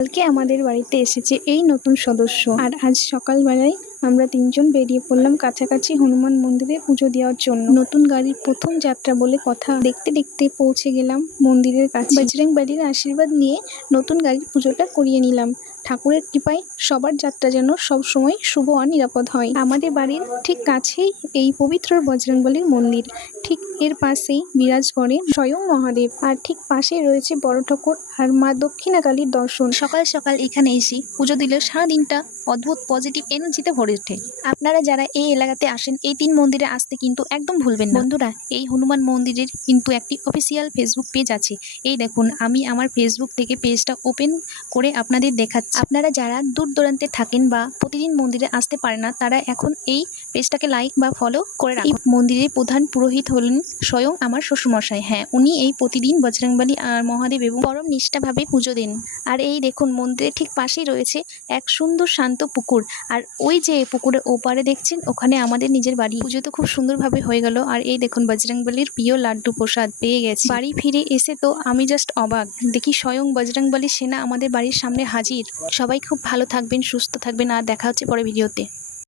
কালকে আমাদের বাড়িতে এসেছে এই নতুন সদস্য, আর আজ সকালবেলায় আমরা তিনজন বেরিয়ে পড়লাম কাছাকাছি হনুমান মন্দিরে পুজো দেওয়ার জন্য। নতুন গাড়ির প্রথম যাত্রা বলে কথা, দেখতে দেখতে পৌঁছে গেলাম মন্দিরের কাছে। বজরংবলীর আশীর্বাদ নিয়ে নতুন গাড়ির পুজোটা করিয়ে নিলাম। ঠাকুরের কৃপায় সবার যাত্রা যেন সবসময় শুভ আর নিরাপদ হয়। আমাদের বাড়ির ঠিক কাছেই এই পবিত্র বজরংবলীর মন্দির, ঠিক এর পাশেই বিরাজ করে স্বয়ং মহাদেব, আর ঠিক পাশেই রয়েছে বড় ঠাকুর আর মা দক্ষিণাকালীর দর্শন। সকাল সকাল এখানে এসে পুজো দিলে সারাদিনটা অদ্ভুত পজিটিভ এনার্জিতে ভরে ওঠে। আপনারা যারা এই এলাকাতে আসেন এই 3 মন্দিরে আসতে কিন্তু একদম ভুলবেন না। বন্ধুরা, এই হনুমান মন্দিরের কিন্তু একটি অফিসিয়াল ফেসবুক পেজ আছে। এই দেখুন, আমি আমার ফেসবুক থেকে পেজটা ওপেন করে আপনাদের দেখাচ্ছি। আপনারা যারা দূর দূরান্তে থাকেন বা প্রতিদিন মন্দিরে আসতে পারে না, তারা এখন এই পেজটাকে লাইক বা ফলো করে রাখুন। এই মন্দিরের প্রধান পুরোহিত হলেন স্বয়ং আমার শ্বশুরমশাই। হ্যাঁ, উনি এই প্রতিদিন বজরংবলী আর মহাদেব এবং পরম নিষ্ঠাভাবে পুজো দেন। আর এই দেখুন, মন্দিরের ঠিক পাশেই রয়েছে এক সুন্দর শান্ত পুকুর, আর ওই যে পুকুরের ওপারে দেখছেন, ওখানে আমাদের নিজের বাড়ি। পুজো তো খুব সুন্দরভাবে হয়ে গেল। আর এই দেখুন, বজরংবলীর প্রিয় লাড্ডু প্রসাদ পেয়ে গেছি। বাড়ি ফিরে এসে তো আমি জাস্ট অবাক, দেখি স্বয়ং বজরংবলী সেনা আমাদের বাড়ির সামনে হাজির। সবাই খুব ভালো থাকবেন, সুস্থ থাকবেন, আর দেখা হচ্ছে পরের ভিডিওতে।